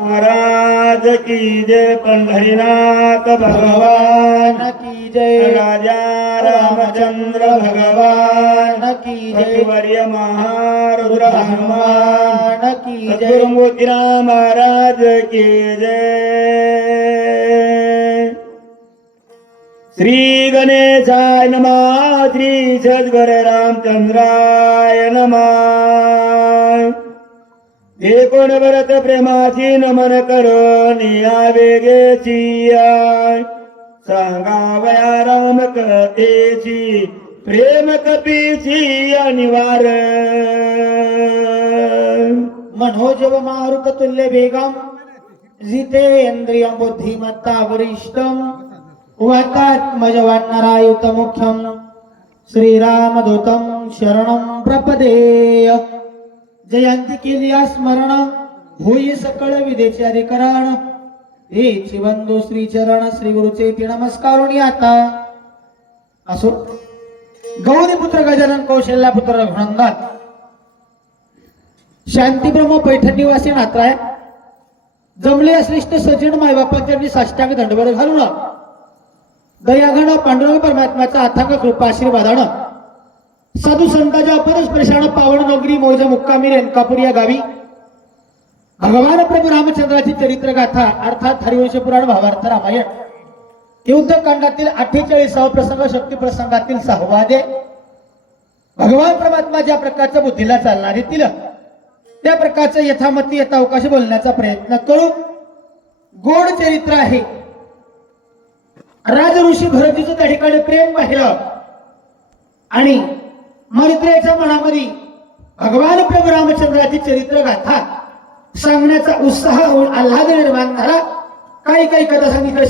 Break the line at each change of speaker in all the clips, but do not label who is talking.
महाराज की जय पंढरीनाथ भगवान।
की जय
राजा रामचंद्र भगवान।
की जय
कविवर्य महारुद्र हनुमान।
की
सद्गुरु मोतीराम महाराज की जय। श्री गणेशाय नमः श्री सद्गुरु रामचंद्राय नमः। एकूण भरत प्रेमाची नमन करून वेगे वेगेची सांगावया राम कथेची प्रेम कपीची अनिवार
मनोजव मारुत तुल्य वेगम जितेंद्रियं बुद्धिमत्ता वरिष्ठम वातात्मजवान्नरायुत मुख्यम श्रीरामदूतं शरणं प्रपदेय जयंती केली स्मरण होई सकळ विदेचे अधिकरण हे बंधू श्री चरण श्री गुरुचे ती नमस्कारुणी आता असो. गौरी पुत्र गजानन कौशल्या पुत्र रघुनंदन. शांतीब्रह्म पैठण निवासी नात्राय जमले असलिष्ट सज्जन मायबापांच्या साष्टांग दंडवर घालून दयाघण पांडुरंग परमात्म्याचा अथांग कृपा आशीर्वादानं साधू संतांच्या अपरस्पर्शानं पावन नगरी मौज मुक्कामी रेणकापूर या गावी. भगवान प्रभू रामचंद्राची चरित्र गाथा अर्थात हरिवंश पुराण भावार्थ रामायण. युद्ध कांडातील अठ्ठेचाळीसावा प्रसंग शक्ती प्रसंगातील सहावा भगवान परमात्मा ज्या प्रकारच्या बुद्धीला चालणार येतील त्या प्रकारचं यथामती यथावकाश बोलण्याचा प्रयत्न करू. गोड चरित्र आहे. राज ऋषी भरतीचं त्या ठिकाणी प्रेम पाहिलं. आणि मैत्रेच्या मनामध्ये भगवान प्रभू रामचंद्राची चरित्र गाथा. सांगण्याचा उत्साह आल्हाद निर्माण झाला काही काही कथा सांगितलं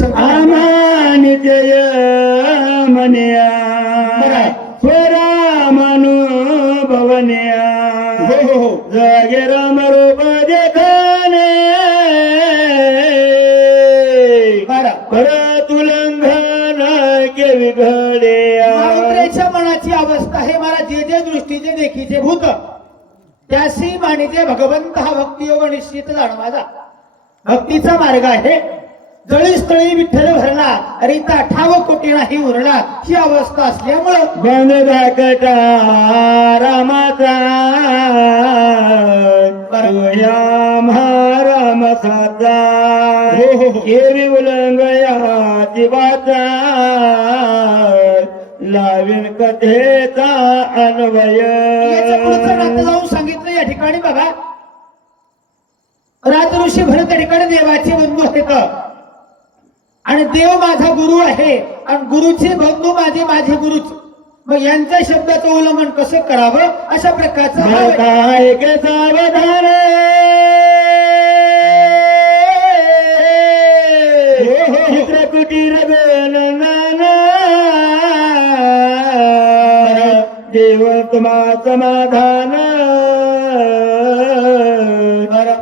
मनु भवन्या
हो हो हो
जागे राम रूप देखाने
बरं.
परत उल्लंघन के विघडे.
मैत्रेच्या मनाची अवस्था हे मला जे दृष्टीचे देखीचे भूत. त्यासी मानिते भगवंत हा भक्तियोग निश्चित जाणवाजा भक्तीचा मार्ग आहे. जळी स्थळी विठ्ठल भरला रीता ठाव कोटी नाही उरला ही अवस्था असल्यामुळं
बंद धाकटा रामाचा. कथेचा अन्वय.
जाऊन सांगितलं या ठिकाणी बघा राज ऋषी भरत त्या ठिकाणी देवाचे बंधू आहेत. आणि देव माझा गुरु आहे. आणि गुरुचे बंधू माझे माझे गुरुच मग यांच्या शब्दाचं उल्लंघन कसं करावं? अशा प्रकारचं
आत्मा समाधान।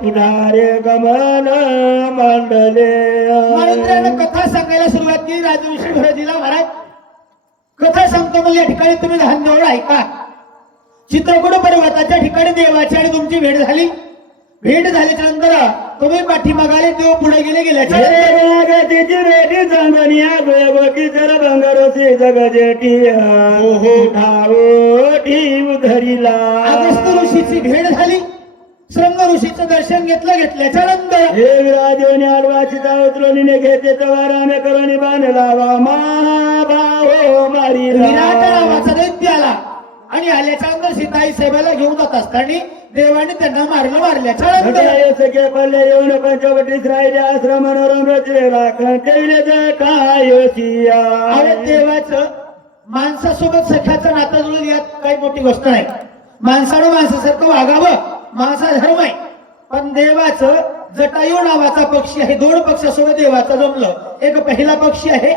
उदारे गमन मांडले।
महाराजांना कथा सांगायला सुरुवात केली. राजऋषी भरतीला महाराज कथा सांगतो म्हणजे या ठिकाणी तुम्ही लहान जवळ ऐका. चित्रकूट पर्वताच्या ठिकाणी देवाची आणि तुमची भेट झाली. भेट झाल्याच्यानंतर तुम्ही पाठीमागाले देव पुढे गेले गेल्याच्यानंतर
जगतीची बेटी चांदनिया गोयबकी जर बंगारोसी जगजेटी ठावटी धरीला
अगस्त ऋषीची भेट झाली. श्रंग ऋषीचं दर्शन घेतलं घेतल्याच्या नंतर
हे विराजोनी आडवाची उतरवणी घेते तवा रामे करोनी बांधला वा महाभाव मारीला.
विराट नावाचा दैत्य आला आणि आल्याच्यानंतर सीताई सेवेला घेऊन जात असताना देवाने त्यांना मारलं मारल्याच्या नंतर.
घटाये सखे पल्ले येऊन पंचवटीस राहिले आश्रम मनोरम रचले. राखण ठेवले जटायोशिया
अरे देवाचं माणसासोबत सख्याचं नातं जुळून यात काही मोठी गोष्ट नाही. माणसानं माणसासारखं वागावं माणसा धर्म आहे. पण देवाचं जटायू नावाचा पक्षी आहे दोन पक्षासोबत देवाचं जमलं. एक पहिला पक्षी आहे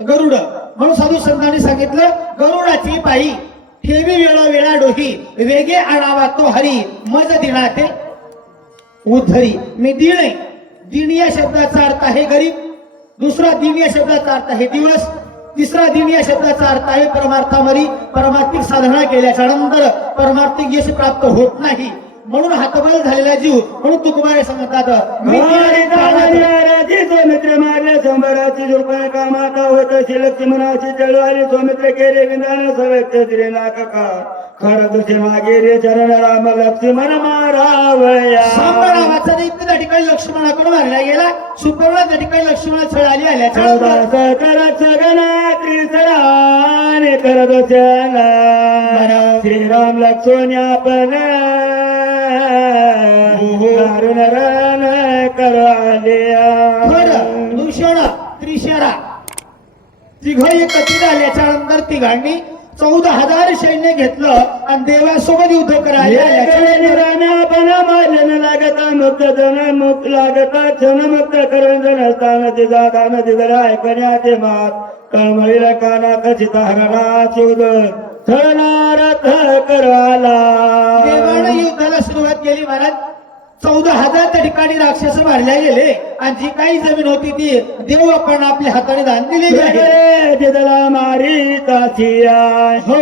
गरुड. म्हणून साधू संतांनी सांगितलं गरुडाची पायी ठेवी वेळोवेळा डोही वेगे आणावा तो हरी मज दिनाते उद्धरी मी दीण दिन या शब्दाचा अर्थ आहे गरीब दुसरा दिन या शब्दाचा अर्थ आहे दिवस तिसरा दिन या शब्दाचा अर्थ आहे परमार्थामरी परमार्थिक साधना केल्याच्यानंतर परमार्थिक यश प्राप्त होत नाही. म्हणून हातबल झालेला जीव म्हणून तुकोबारे सांगतात मी
मारले संभराची झोपण कामाता होत लक्ष्मणाची चळवाली केले खर तुझे मागे रे चरण राम लक्ष्मण मारावया.
दैत्य त्या ठिकाणी लक्ष्मणाकडून मारला गेला? सुपर्ण त्या ठिकाणी लक्ष्मण छळ आली
चौदास करत सगना त्रिसराने करत. श्रीराम लक्ष्मण आपण दारुण रण
दूषण त्रिशरा. तिघ एकत्रित आल्याच्यानंतर तिघांनी चौदा हजार सैन्य घेतलं आणि देवासोबत युद्ध करायला
ते मात. कळमळीला काना कचिता हरणा शोध
देवानं युद्धाला सुरुवात केली महाराज. चौदा हजार त्या ठिकाणी राक्षस मारल्या गेले आणि जी काही जमीन होती ती देव आपण आपल्या हाताने दान आहे.
तिथला मारी तासियाय
हो.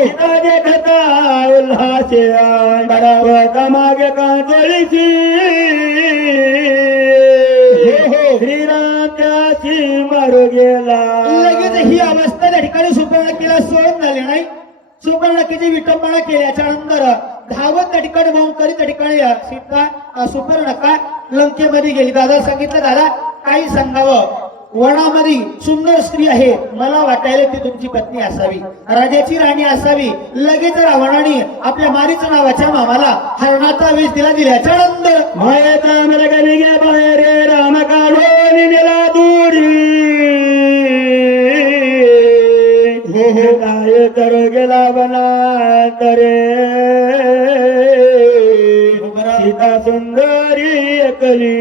देखता उल्हासियाय बरोबर मागे कांतळीची
हो, हो.
श्रीराम त्याची मारू गेला.
लगेच ही अवस्था त्या ठिकाणी सुपर्णकीला सहन झाली नाही. सुपर्णकीची विटंबना केल्याच्यानंतर धावत त्या ठिकाणी मौंकरी त्या ठिकाणी सीता सुपर्णका लंकेमध्ये गेली. दादा सांगितलं दादा काही सांगावं. वनामध्ये सुंदर स्त्री आहे. मला वाटायला ती तुमची पत्नी असावी. राजाची राणी असावी. लगेच रावणाने आपल्या मारीच नावाच्या मामाला हरणाचा वेश दिला दिल्याच्या नंतर
मायेचा मृगने गे बाहेर रे राम काढून नेला दूरी. तर गेला बना तरे सीता सुंदरी एकली.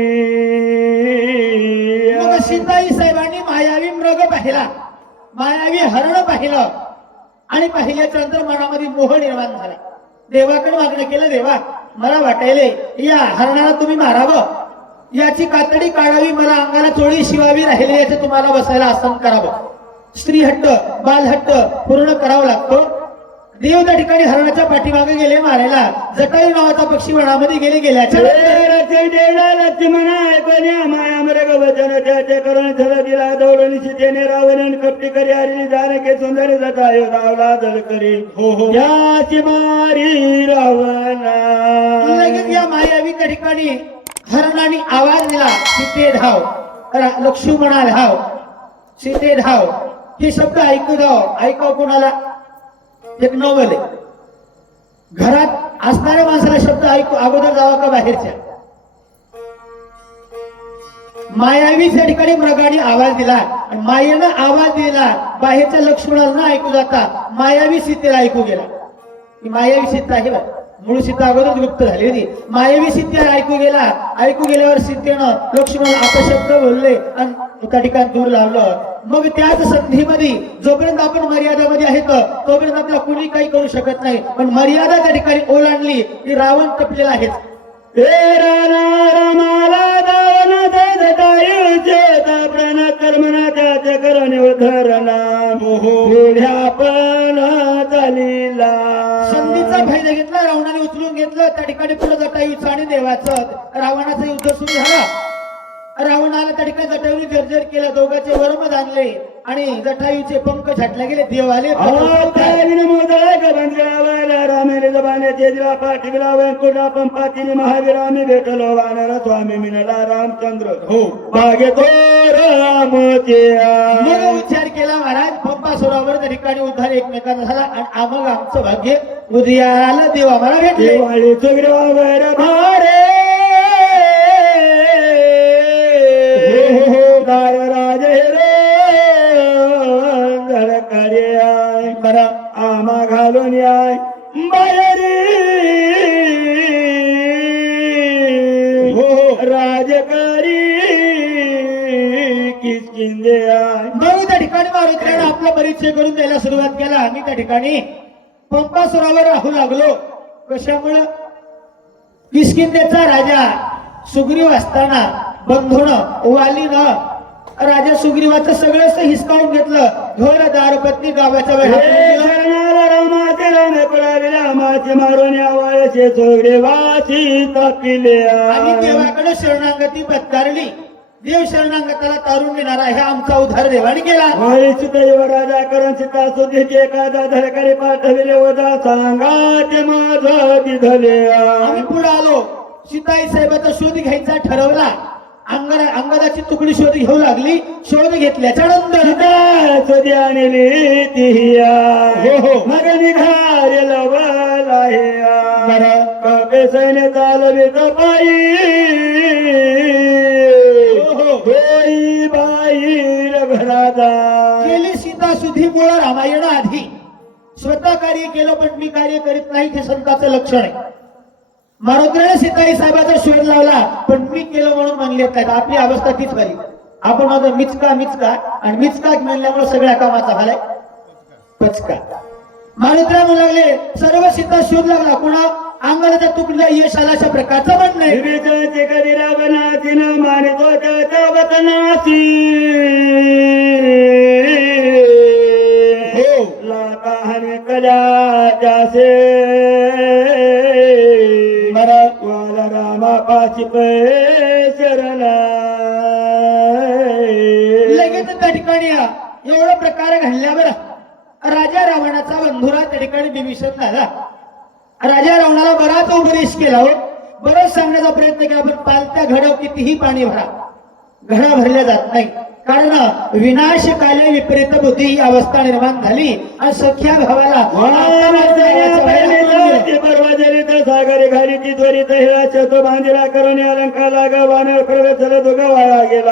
मग सीताई साहेबांनी मायावी मृग पाहिला. मायावी हरण पाहिलं. आणि पाहिल्याच्या नंतर मनामध्ये मोह निर्माण झाला. देवाकडे मागणं केलं देवा मला वाटायले या हरणाला तुम्ही मारावं. याची कातडी काढावी मला अंगाला चोळी शिवावी राहिली याचं तुम्हाला बसायला आसन करावं. स्त्री हट्ट बाल हट्ट पूर्ण करावा लागतो. देव त्या ठिकाणी हरणाच्या पाठीमागे गेले मारायला. जटायू नावाचा पक्षी वनामध्ये गेले गेल्याच्या हो हो. या मायावी त्या ठिकाणी हरणाने आवाज दिला सीते धाव रा- लक्ष्मणा धाव सीते धाव हे शब्द ऐकू धाव हो. ऐकाव कोणाला? एक नॉवल आहे. घरात असणाऱ्या माणसाला शब्द ऐकू अगोदर जावा का बाहेरच्या? मायावी त्या ठिकाणी मृगाने आवाज दिला. आणि मायेनं आवाज दिला. बाहेरच्या लक्ष्मणाला ऐकू जाता मायावी सीतेला ऐकू गेला. मायावी सीता आहे बरं. मूळ सिद्ध अगोदर गुप्त झाली होती. मायवी सीतेला ऐकू गेला. ऐकू गेल्यावर सिद्धेनं लक्ष्मण अपशब्द बोलले आणि त्या ठिकाणी दूर लावलं. मग त्याच संधीमध्ये जोपर्यंत आपण मर्यादामध्ये आहेत तोपर्यंत आपल्याला कुणी काही करू शकत नाही. पण मर्यादा त्या ठिकाणी ओलांडली की रावण
तपलेला आहेच.
संधीचा फायदा घेतला रावणाने उचलून घेतलं त्या ठिकाणी पुढे जटायूचं आणि देवाचं. रावणाचं युद्ध सुरू झालं. रावणाला त्या ठिकाणी जटायूने जर्जर केलं दोघांचे वरमत आणले आणि जटायूचे पंख छाटले गेले देव आले
रामेने जबाने तेजला पाठीला वैकुंठा पंपातीने महावीराने भेटलो वानर स्वामी मिनला रामचंद्र
हो
मागे तो रामच्या
मग उच्चार केला महाराज पंपा सरोवर त्या ठिकाणी उद्धार एकमेकांचा झाला आणि मग आमचं भाग्य उदयाला देव आम्हाला भेटले
दिवाळी चुगड्यावर भारे राज धडकडे आय
बरं
आमा घालून याय
हो, हो.
राजकारी किसकिंदे आय
मग त्या ठिकाणी मारुतीने आपला परिचय करून द्यायला सुरुवात केला. आम्ही त्या ठिकाणी पंपा सरोवर राहू लागलो. कशामुळं? किसकिंदेचा राजा सुग्रीव असताना बंधून वालीनं राजा सुग्रीवाचं सगळंच हिसकावून घेतलं. घोर दारपत्नी गावाच्या वेळा
राम कुळाविला मासे मारून आवाळशे चोगरे वासी तापिले.
आणि देवाकडे शरणागती पत्कारली. देव शरणागताला तारून देणारा हे आमचा उद्धार देवाने केला.
दैव राजा करून सीता सुधीचे एखादा धडकरी पाठविले वदा सांगा ते माझ तिधले
आम्ही पुढे आलो. सीताई साहेबाचा शोध घ्यायचा ठरवला. अंगद अंगदाची तुकडी शोध घेऊ लागली शोध घेतल्याच्या नंतर
आणली तिहिया
हो, हो.
मग चालवे
हो, हो.
होई बाई रघुराजा
सीता सुधी मुळ रामायण आधी. स्वतः कार्य केलं पण मी कार्य करीत नाही हे संताचं लक्षण आहे. मारुद्राने सीताई साहेबाचा शोध लावला पण मी केलं म्हणून म्हणले नाहीत. आपली अवस्था तीच झाली आपण म्हणतो मिचका मिचका. आणि मिचका म्हणल्यामुळे सगळ्या कामाचा झालाय पचका. मारुद्रा म्हणू लागले सर्व सीता शोध लागला. कुणा अंगाला तुकडल्या यश आला अशा प्रकारचं म्हणणं आहे. हो.
लाका हानी त्यासे शरणा
लगेच त्या ठिकाणी एवढा प्रकार घडल्यावर राजा रावणाचा बंधुरा त्या ठिकाणी बिभीषण झाला. राजा रावणाला बराच उपदेश केला हो. बरंच सांगण्याचा प्रयत्न केला पण पालत्या घडव कितीही पाणी भरा. घडा भरल्या जात नाही. कारण विनाश काले विपरीत बुद्धी ही अवस्था निर्माण झाली. आणि सख्या भावाला.
सागरी घाली ती त्वरित हिरा चतो बांधिला करून अलंकार लाग वानर कडवे चल दोघा वाया गेला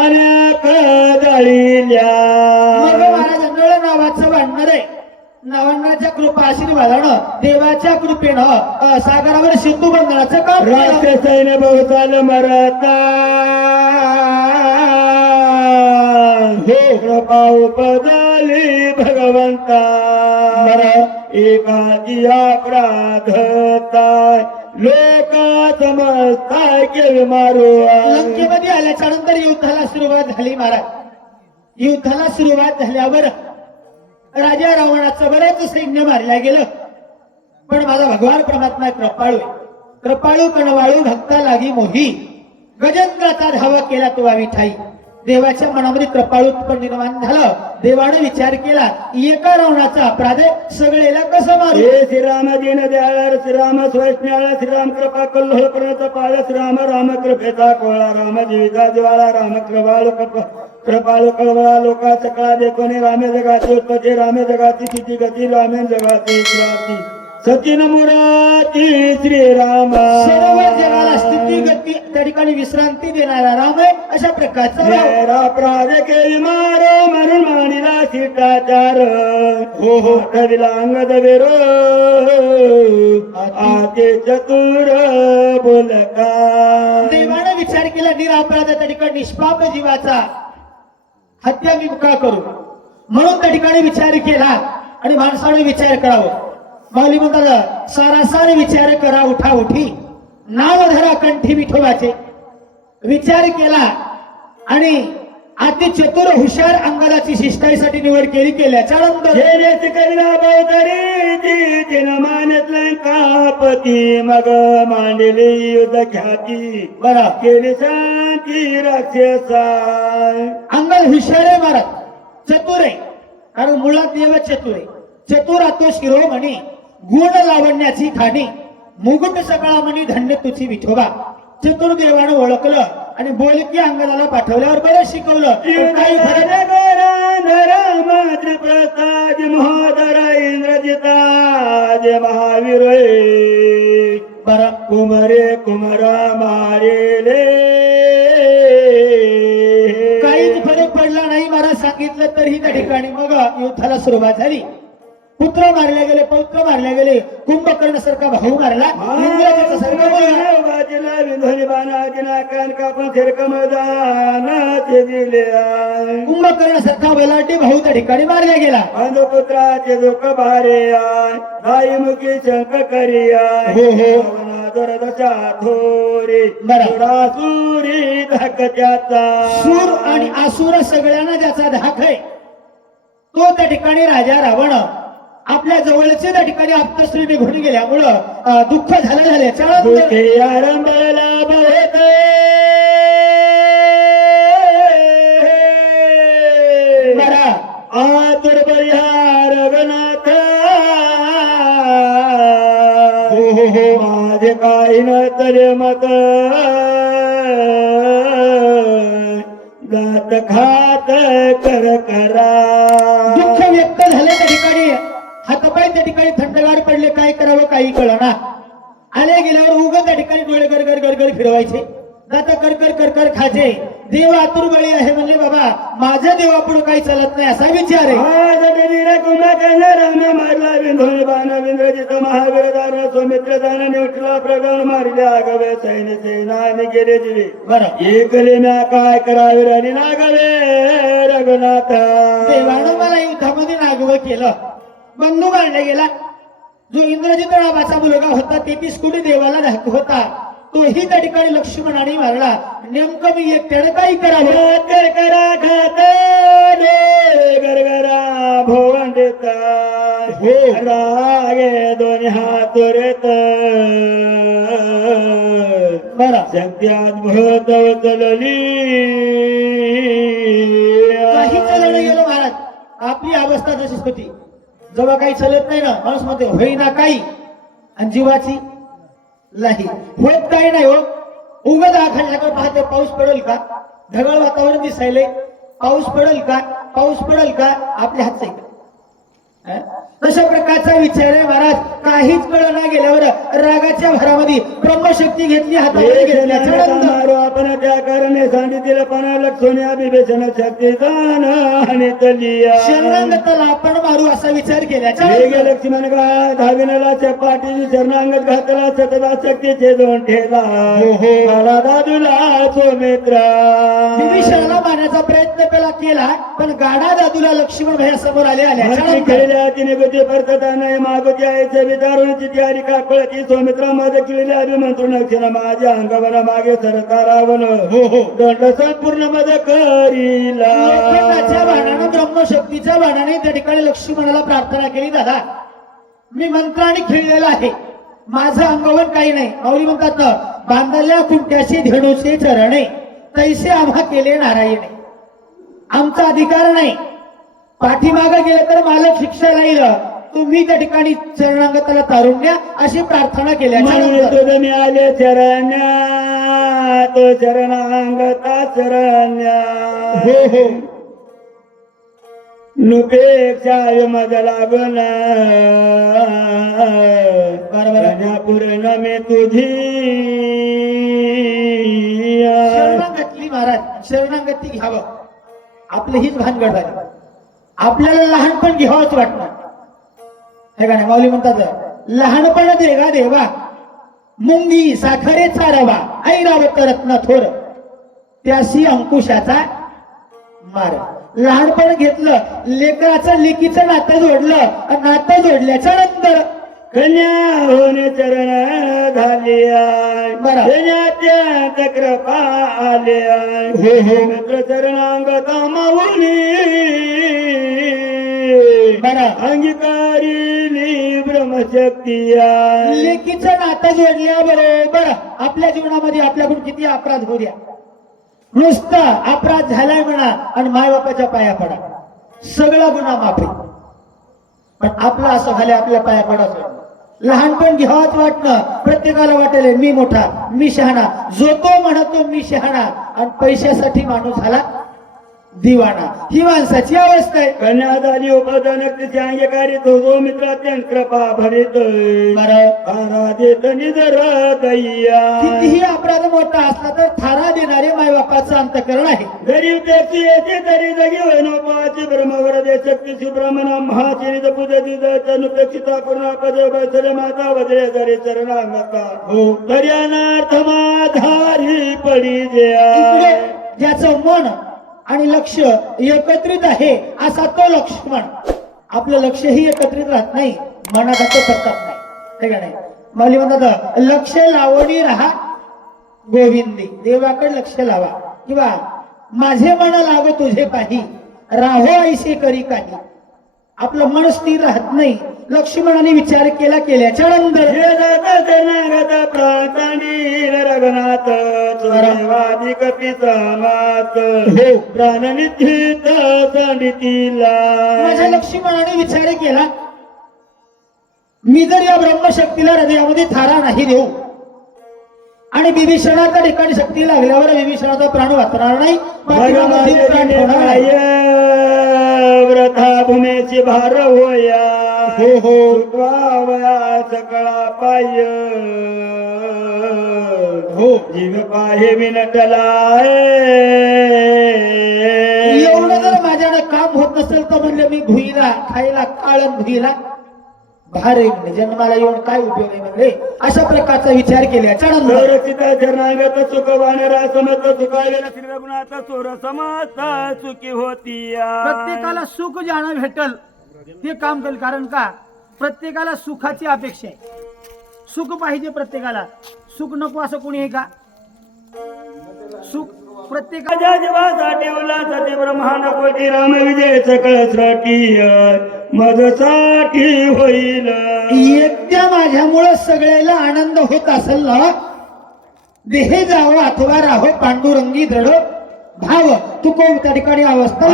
अनेक
नावाचं भांडणार आहे. नावांनाच्या कृपा आशीर्वादानं देवाच्या कृपेनं सागरावर सिंधू बंधनाचं काम
सैन्य बहुचाल मरता. हे कृपा उपदली भगवंता. एकाची अपराधता लोका समजताय के मारू
लंकेमध्ये आल्याच्यानंतर युद्धाला सुरुवात झाली महाराज. युद्धाला सुरुवात झाल्यावर राजा रावणाचं बरेच सैन्य मारल्या गेलं. पण माझा भगवान परमात्मा कृपाळू. कृपाळू कणवाळू भक्ता लागी मोही गजेंद्राचा धावा केला तो विठाई. देवाच्या मनामध्ये कृपाळूपण निर्माण झालं. देवाने विचार केला एका रावणाचा अपराध सगळेला कसं मारू?
हे श्रीराम दीन दयाळ श्रीराम स्वैष्ण्याळ श्रीराम कृपा कल्लोळ प्रणत पाळ श्रीराम राम कृपेचा कोळा राम जीविता दिवाळा राम कृपाळू कृपा कृपाळू कळवळा लोका सकळा देखोने रामे जगाची उत्पत्ती रामे जगाची किती गती रामे जगाची सचिन मुराती श्रीराम.
सर्व जगाला स्थिती गती त्या ठिकाणी विश्रांती देणारा राम आहे अशा प्रकारचा
प्राण केली मारो म्हणून मानिला शिष्टाचार हो हो. ठरला अंगद वेरो. आते. चतुर बोलका
देवाने विचार केला निरापराध त्या ठिकाणी निष्पाप जीवाचा. हत्या मी का करू? म्हणून त्या ठिकाणी विचार केला आणि माणसाने विचार करावं. माऊली म्हणतात सारासार विचार करा उठा उठी. नाव धरा कंठी विठोबाचे. विचार केला आणि अति चतुर हुशार अंगाची शिष्टाईसाठी निवड केली केल्याच्या
हे कापती मग मांडली युद्ध ख्याती.
बरं.
केली शांती राक्षसा.
अंगद हुशार आहे महाराज. चतुर आहे. कारण मुळात देव चतुर आहे. चतुर आतो शिरोमणी गुण लावण्याची खाणी. मुकुट सकाळा म्हणी धन्य तुझी विठोबा. चतुर देवानं ओळखलं आणि बोलकी अंगदाला पाठवल्यावर बरं शिकवलं. काही
महोदर इंद्रजिताज महावीर
बरं.
कुमरे कुमरा मारेले.
काहीच फरक पडला नाही मला सांगितलं तरी त्या ठिकाणी. मग युद्धाला सुरुवात झाली. पुत्र मारले गेले पौत्र मारले गेले कुंभकर्ण सारखा भाऊ मारला. इंग्रजाचा
बाजीला कान कापून थिरक दिले.
कुंभकर्ण सारखा बलाढ्य भाऊ त्या ठिकाणी मारला गेला.
पुत्राचे दुःख भारे आई मुखी शंक करिया
हो, हो.
थोरी. सुरी धक त्याचा.
सूर आणि आसुर सगळ्यांना ज्याचा धाक आहे तो त्या ठिकाणी राजा रावण आपल्या जवळचे त्या ठिकाणी आप्तश्री निघून गेल्यामुळं दुःख झालं हो हो हो.
माझे काही न तरी मत. जात खात कर करा
दुःख हातपाय त्या ठिकाणी थंडगार पडले काय करावं काही कळना. आले गेल्यावर उग त्या ठिकाणी डोळे गर गर गर फिरवायचे. दाता कर कर कर कर खाजे. देव आतुर बळी आहे म्हणले बाबा माझ्या देवापुढे काही चालत नाही असा विचार आहे.
सौमित्र दान निवटला प्रगण सेनाने गेले जीवे.
बरं.
एकले ना काय करावे राणी नागवे रघुनाथ.
देवानं मला युद्धामध्ये नागवं केलं. बंधू मारला गेला. जो इंद्रजित नावाचा मुलगा होता तेहतीस कोटी देवाला होता. तोही त्या ठिकाणी लक्ष्मणाने मारला. नेमकं मी एकट्यानं काही करावं.
कर करा खात गरगरा भोवन देता
हो.
रागे दोन्ही हात रेत
बरं.
शक्त्याद्भुत
काही चाललं.
चलली
गेलो महाराज. आपली अवस्था तशीच होती. जेव्हा काही चालत नाही ना माणूस म्हणते होईना काही आणि जीवाची नाही. होत काही नाही हो. उगत आखडल्याकडे पाहते पाऊस पडेल का? ढगाळ वातावरण दिसायले पाऊस पडेल का? पाऊस पडेल का? आपल्या हातचं. तशा प्रकारचा विचार आहे महाराज. काहीच कळ ना गेल्यावर रागाच्या भरामध्ये ब्रह्मशक्ती घेतली हातामध्ये
मारो आपण त्या कारणे सांगितलं पणाला सोन्या विवेचन शक्ती आणि
शरणांगताला आपण मारू असा विचार नंतर
लक्ष्मण धाविनला पाठीची शरणांगत घातला सतदा शक्तीचे दोन ठेला.
हो, हो.
मला दादूला तो मित्र
विभीषणाला मारण्याचा प्रयत्न केला केला पण गाडा दादूला लक्ष्मण भया समोर आले आल्याच्या
सरता रावण.
हो हो.
दंड संपूर्ण मद करीला.
ब्रह्मशक्तीच्या त्या ठिकाणी लक्ष्मणाला प्रार्थना केली दादा. मी मंत्राने खेळलेला आहे. माझं अंगावर काही नाही. माऊली म्हणतात ना बांधल्या खुंट्याशी धेडूचे चरणे तैसे आम्हा केले नारायणे. आमचा अधिकार नाही. पाठीमागं गेलं तर मालक शिक्षा राहील तुम्ही त्या ठिकाणी चरणांगताला तारून द्या अशी प्रार्थना केल्याच्या
म्हणून
नंतर.
तुझ मी आले चरण्या तो चरणांगता चरण्या
हो हो.
नुपेक्षा मज लागून.
बरोबर.
पूर्ण मी तुझी.
शरणागतली महाराज शरणागती घ्यावं. आपली हीच भानगड झाली. आपल्याला लहानपण घ्यावंच वाटणार. हे का नाही माऊली म्हणतात लहानपण देगा देवा मुंगी साखरेचा रवा ऐरावत रत्न थोर. त्याशी अंकुशाचा मार. लहानपण घेतलं लेकराचं लेकीचं नातं जोडलं नातं जोडल्याच्या नंतर
कन्या होणे चरण झाली
बरं.
अत्यंत कृपा आले
हो, हो.
मित्र चरणांगत माऊली
बरं.
अंगीकारी ब्रह्मशक्ती
लेकीचं नातं जोडल्याबरोबर आपल्या जीवनामध्ये आपल्याकडून किती अपराध होऊ द्या. नुसता अपराध झालाय म्हणा आणि मायबापाच्या पाया पडा. सगळा गुन्हा माफी. पण आपलं असं झालं आपल्या पाया पडा लहानपण घ्यावाच वाटणं. प्रत्येकाला वाटेल मी मोठा मी शहाणा. जो तो म्हणतो मी शहाणा. आणि पैशासाठी माणूस झाला दिवाणा ही माणसाची अवस्था आहे.
कन्या झाली उपदानक तिचे अंगीकारी तो जो मित्र अत्यंत कृपा भरित.
बरं.
आराधित निजर दैया
कितीही अपराध मोठा असला तर थारा देणारे मायबापाचं अंतकरण आहे.
गरीब व्यक्ती येते तरी जगी वैनोपाची ब्रह्मवरदे शक्ती सुब्रह्मण महाचिनित पूजती तनुपेक्षिता पूर्ण पद बसरे माता वदरे जरे चरणांगता.
हो.
तरी अनार्थ माधारी पडी जया
ज्याचं मन आणि लक्ष एकत्रित आहे असा तो लक्ष्मण. आपलं लक्षही एकत्रित राहत नाही मनाचा तो करतात नाही. हे नाही? मला म्हणतात लक्ष लावणी राहा गोविंदी. देवाकडे लक्ष लावा. किंवा माझे मन लाग तुझे पाही. राहो ऐसे करी काही. आपलं मन स्थिर राहत नाही लक्ष्मणाने विचार केला केल्याच्यानंतर
हे जात नागत मात
हो.
प्राणनिधित सांडितीला
माझ्या लक्ष्मणाने विचार केला मी जर या ब्रह्मशक्तीला हृदयामध्ये थारा नाही देऊ आणि विभीषणाच्या ठिकाणी शक्ती लागल्यावर विभीषणाचा प्राण वाचणार नाही प्राण ठेवणार नाही.
व्रथा भूमेची भार होया
हो हो.
सुखवावया सकळा पाय
हो.
जीव पाहे विनटला
एवढं जर माझ्याकडे काम होत नसेल तर म्हणलं मी भुईला खायला काळण भुईला. भार म्हणजे जन्माला येऊन काय उपयोग आहे म्हणजे अशा प्रकारचा विचार
शरणागत सुखवान रासमत सुखावेला श्री रघुनाथ सोर समस्त सुखी होती
प्रत्येकाला सुख ज्यानं भेटल ते काम करेल. कारण का? प्रत्येकाला सुखाची अपेक्षा आहे. सुख पाहिजे प्रत्येकाला. सुख नको असं कोणी आहे का? सुख प्रत्येका
माझ्या जीवासाठी उल्हासाठी ब्रह्मांड कोटी राम विजय सकळसाठी मजसाठी होईल.
एकट्या माझ्यामुळं सगळ्याला आनंद होत असेल ना देहे जावं अथवा राहो पांडुरंगी दृढ भाव. तू कोणत्या ठिकाणी अवस्था.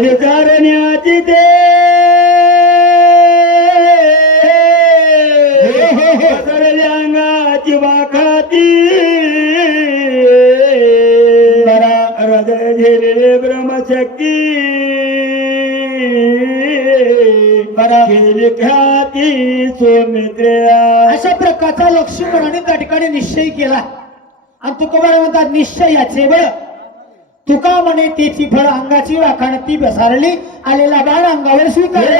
विचारण्याची ते सेवा
खाती
हृदय झेलेले ब्रह्मशक्ती ख्याती सोमित्र्या
अशा प्रकारचा लक्ष्मणाने त्या ठिकाणी निश्चय केला. आणि तुकोबा म्हणतात निश्चयाचे बरं. तुका म्हणे त्याची फळ अंगाची वाखाण ती बसारली आलेला बाळ अंगावर स्वीकारला.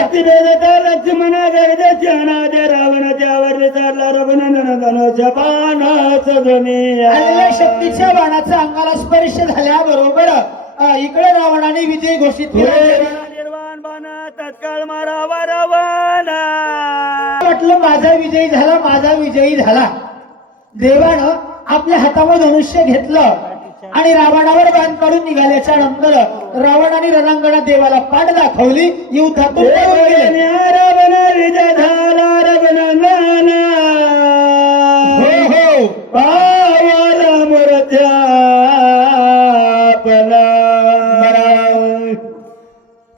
लक्ष्मण अनादे रावणाच्या वर चालला रघुनंदन धनुष्य बाणाच ध्वनी.
आलेल्या शक्तीच्या बाणाचा अंगाला स्पर्श झाल्याबरोबर इकडे रावणाने विजय घोषित केला.
निर्वाण बाण तत्काळ मारावा रावणा
म्हटलं माझा विजयी झाला माझा विजयी झाला. देवानं आपल्या हातामध्ये धनुष्य घेतलं. आणि रावणावर बाण काढून निघाल्याच्या नंतर रावणाने रणांगणात देवाला पाठ दाखवली. युद्धातून हो हो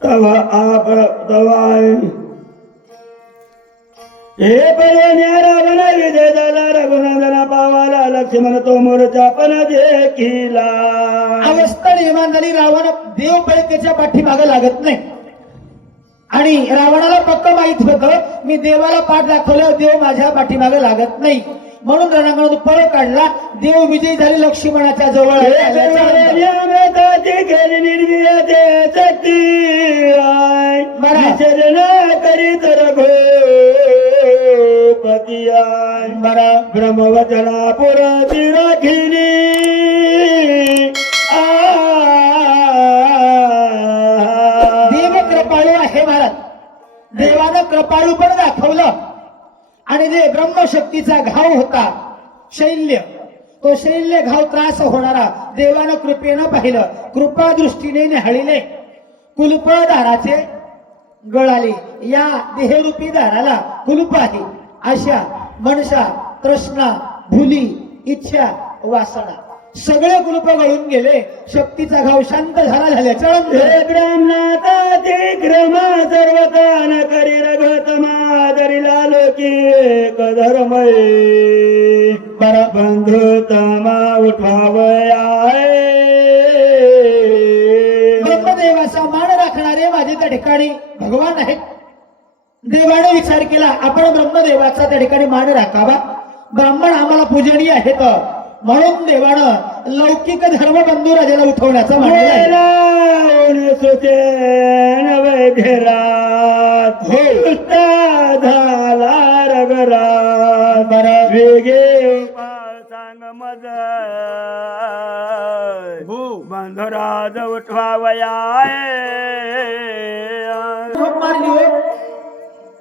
तवा आप तवा हे बळवण्या रावण विजय झाला रघुनंदना पावाला लक्ष्मण तो मोरचा पण देखिला
अवस्था निर्माण झाली रावण देव त्याच्या पाठीमागे लागत नाही. आणि रावणाला पक्क माहीत होतं मी देवाला पाठ दाखवल्यावर देव माझ्या पाठीमागे लागत नाही. म्हणून रणांगणातून पळ काढला देव विजयी झाली लक्ष्मणाच्या जवळ. आले.
रघो ब्रह्मवचना पुरती राखिली
देव कृपाळू आहे महाराज देवानं कृपाळू पण दाखवलं. आणि जे ब्रह्मशक्तीचा घाव होता शैल्य तो शैल्य घाव त्रास होणारा देवानं कृपेनं पाहिलं. कृपा दृष्टीने निहाळिले कुलप दाराचे गळाले. या देहरूपी दाराला कुलप आहे. आशा मनसा तृष्णा भुली इच्छा वासना. सगळे कुलूप गळून गेले. शक्तीचा घाव शांत झाला झाल्याच्या
सर्वतान करी रघत मादरी लालोकी पर बंधू तमा उठावया
ब्रह्मदेवाचा मान राखणारे माझे त्या ठिकाणी भगवान आहेत. देवाने विचार केला आपण ब्रह्मदेवाचा त्या ठिकाणी मान राखावा. ब्राह्मण आम्हाला पूजनीय आहेत. म्हणून देवानं लौकिक धर्मबंधू राजाला उठवण्याचा मांडला
वैघरात हो. वेगे सांग मज.
हो.
बंधुराज उठवावया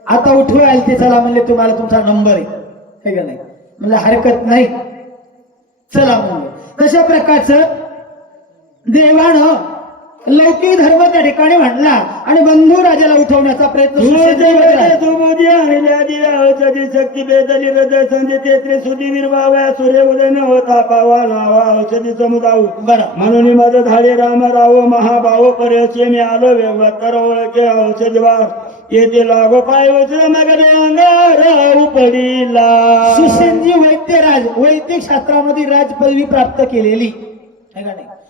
आता उठू आले ते चला म्हणले तुम्हाला तुमचा नंबर आहे. का नाही? म्हणलं हरकत नाही. चला म्हणलं. तशा प्रकारचं देवानं लौकिक धर्म त्या ठिकाणी म्हणला आणि बंधू राजाला उठवण्याचा प्रयत्न
शक्ती बेदली हृदय संधी तेत्री सुधी सूर्य उदय न होता पावा नावा औषधी समुदाऊ.
बरं.
म्हणून माझं धाडे राम राव महाभाव पर्यचे मी आलो वेगवतर ओळखे औषध वार येथे लागो पाय उचल मग अंगार पडीला
सुसेनजी वैद्यराज वैद्यक शास्त्रामध्ये राज पदवी प्राप्त केलेली.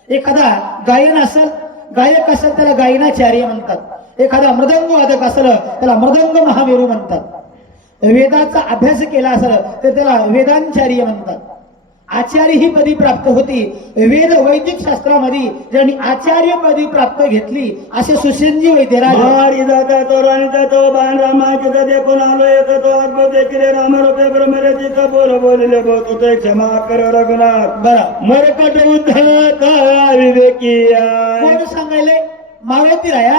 एखादा गायन असेल गायक असेल त्याला गायनाचार्य म्हणतात. एखादा मृदंग वादक असलं त्याला मृदंग महामेरू म्हणतात. वेदाचा अभ्यास केला असलं तर त्याला वेदांचार्य म्हणतात. आचार्य ही पदी प्राप्त होती. वेद वैदिक शास्त्रामध्ये ज्यांनी आचार्य पदी प्राप्त घेतली. असे सुसेनजी वैद्यराज
देखून आलो येत तो राम रूपे ब्रह्मरेचित बोल बोलले ते क्षमा कर रघुनाथ.
बरं.
मरकट उद्धत विवेकी
कोण सांगायले? मारुती राया.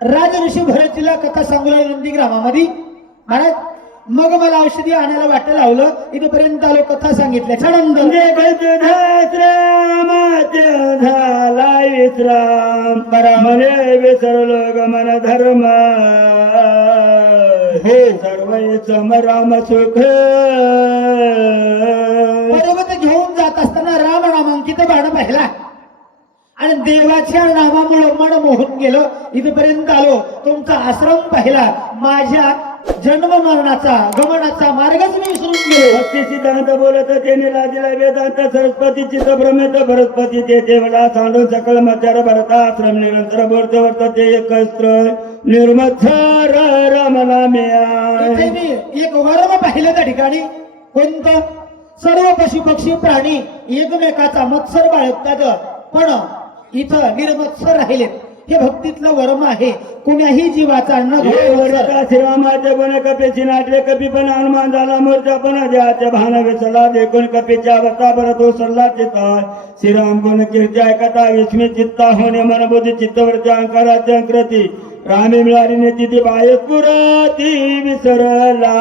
राज ऋषी भरतीला कथा सांगू लागली नंदी ग्रामामध्ये. महाराज मग मला औषधी आणायला वाटलं लावलं. इथपर्यंत आलो कथा
रामाचे झाला विश्राम मने विसरलो गमन धर्म. हे सर्व सम राम सुख.
पर्वत घेऊन जात असताना राम नामांकित बाण पाहिला. आणि देवाच्या नामामुळं मन मोहून गेलं. इथपर्यंत आलो. तुमचा आश्रम पाहिला. माझ्या जन्म मरणाचा गमनाचा मार्गच मी विसरून गेलो.
भक्ती सिद्धांत बोलत त्याने लादिला वेदांत सरस्वती चित्त भ्रमित भरस्पती ते देवला सांडून सकळ मचार भरता आश्रम निरंतर बोलत वर्त ते रामनाम्या.
इथे मी एक वर्म पाहिलं त्या ठिकाणी. कोणतं? सर्व पशु पक्षी प्राणी एकमेकाचा मत्सर बाळगतात. पण इथं निर्मत्सर राहिलेत. हे भक्तीतलं वर्म आहे. कोण्याही जीवाचा न
कपीची नाटले कपी पण हनुमान झाला मोर्चा पण ज्याच्या भान वेचला देखून कपीच्या अवस्था भरत तो सल्ला चित्ता श्रीराम गुण कीर्ती ऐकता विस्मित चित्ता होणे मनबुद्धी चित्तवरच्या अंकाराच्या अंकृती. रामी मिळाली नेती ती बायत पुरती
मन
विसरला.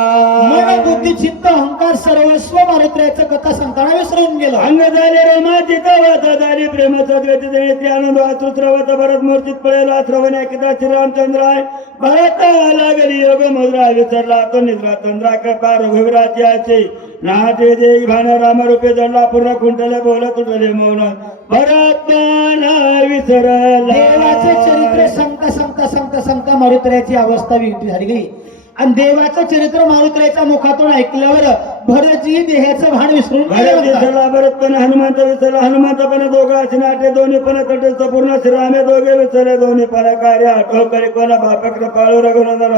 बुद्धी चित्त अहंकार सर्वस्व मारुत्र्याचं कथा सांगताना विसरून गेलो.
अंग झाले रोमाची वाद झाली प्रेम सद्गती देण्याची आनंद वासुत्रवत भरत मूर्तीत पळेला श्रवण श्रीरामचंद्र आहे. भरत लागली योग मुद्रा विसरला तो निद्रा चंद्रा कृपा रघुवीराची आचे नाटे देई भान राम रूपे जडला पूर्ण कुंटले बोलत उठले मौन. भरत विसरला.
देवाचं चरित्र सांगता सांगता सांगता सांगता मारुत्र्याची अवस्था विकटी झाली. गेली आणि देवाचं चरित्र मारुत्र्याच्या मुखातून ऐकल्यावर भरतजी देहाचं भान विसरून गेले
भरत पण हनुमंत विसरला हनुमंत पण दोघा नाटे दोन्ही पण तटस्थ पूर्ण श्रीरामे दोघे विसरले दोन्ही पण कार्य आठव करी कोणा बापकडे पाळू रघुनंदन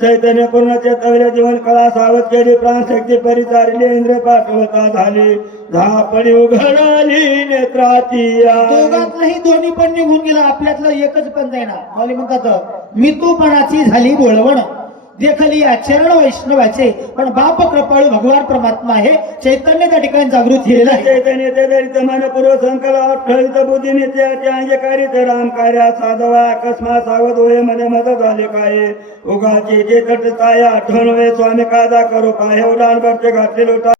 चैतन्य पूर्ण चेतवले जीवन कळा सावध केली प्राण शक्ती परिचारली इंद्र पाठवता झाली झापडी उघडली नेत्रातिया
दोघात नाही दोन्ही पण निघून गेला आपल्यातलं एकच पण जाईना माऊली म्हणतात मितूपणाची झाली बोळवण देखली चरण वैष्णवाचे. पण बाप कृपाळू भगवान परमात्मा आहे. चैतन्य त्या ठिकाणी जागृत केलेलं आहे.
चैतन्य ते दरित मन पूर्व संकला ठळित बुद्धी नित्याचे अंगकारी राम कार्या साधवा. अकस्मात सावध होय मने मत झाले काय उगाचे जे तटताय आठवण वे स्वामी कादा करो पाहे उडान भरते घातले लोटा